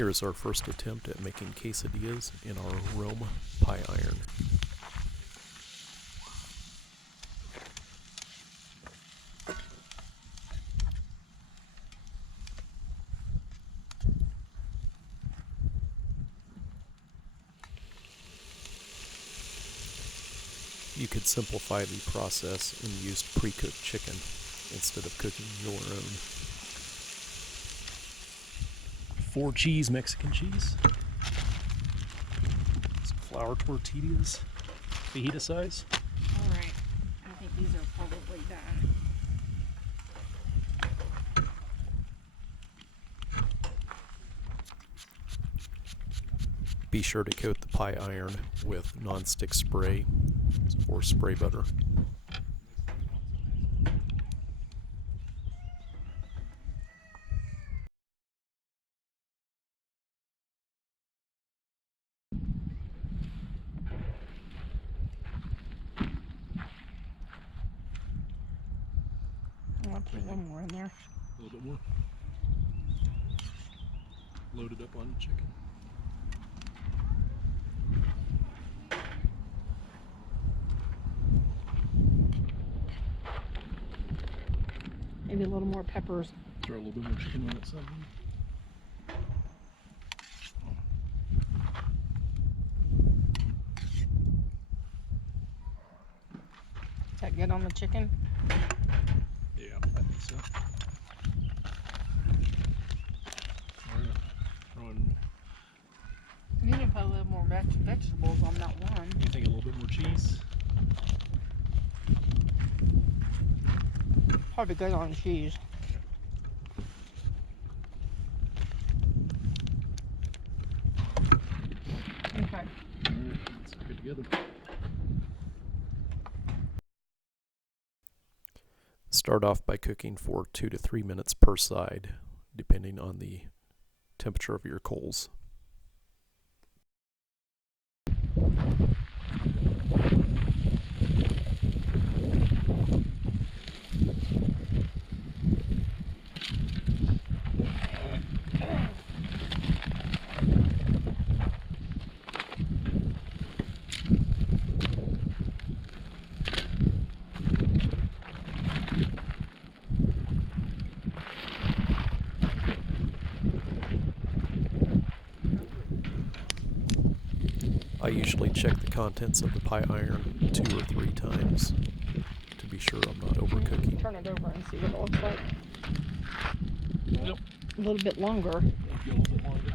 Here's our first attempt at making quesadillas in our Rome pie iron. You could simplify the process and use pre-cooked chicken instead of cooking your own. 4 cheese, Mexican cheese. Some flour tortillas, fajita size. Alright, I think these are probably done. Be sure to coat the pie iron with non-stick spray or spray butter. I'll put one more in there. A little bit more. Load it up on the chicken. Maybe a little more peppers. Throw a little bit more chicken on it, something. Is that good on the chicken? Yeah, I think so. You need to put a little more vegetables on that one. You think a little bit more cheese? Probably good on cheese. Okay. Alright, let's put it together. Start off by cooking for 2 to 3 minutes per side, depending on the temperature of your coals. I usually check the contents of the pie iron 2 or 3 times to be sure I'm not overcooking. Turn it over and see what it looks like. Yep. A little bit longer. It'll be a little bit longer.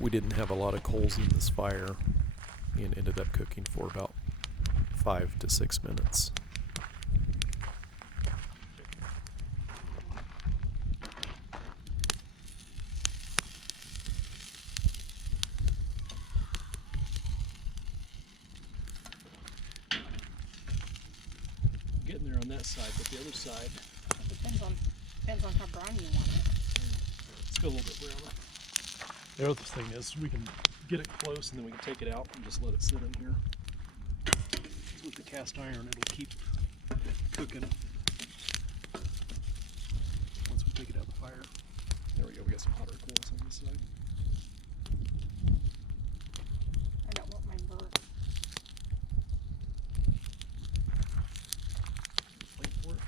We didn't have a lot of coals in this fire and ended up cooking for about 5 to 6 minutes. Getting there on that side, but the other side, Depends on how brown you want it. let's go a little bit browner. The other thing is we can get it close and then we can take it out and just let it sit in here. So with the cast iron, it'll keep cooking. Once we take it out of the fire. There we go, we got some hotter coals on this side. I don't want mine burnt. Wait for it.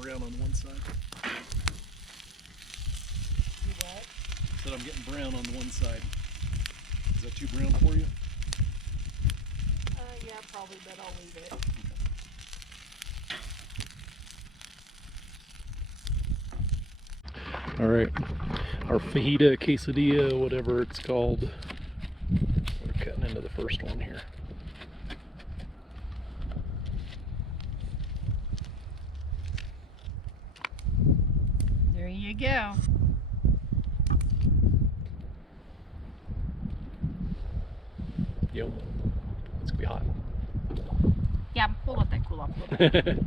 Brown on one side. You what? Said I'm getting brown on one side. Is that too brown for you? Yeah, probably, but I'll leave it. All right, our fajita, quesadilla, whatever it's called. We're cutting into the first one here. you go. Yep. It's gonna be hot. Yeah, we'll let that cool off a little bit.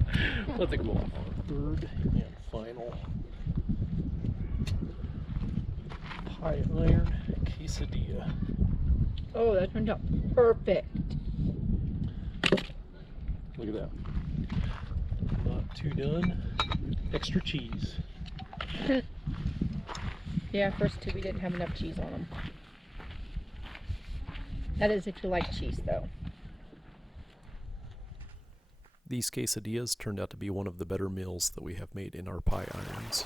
Let that cool off. Third and final pie iron quesadilla. Oh, that turned out perfect. Look at that. Not too done. Extra cheese. Yeah, first two we didn't have enough cheese on them. That is if you like cheese, though. These quesadillas turned out to be one of the better meals that we have made in our pie irons.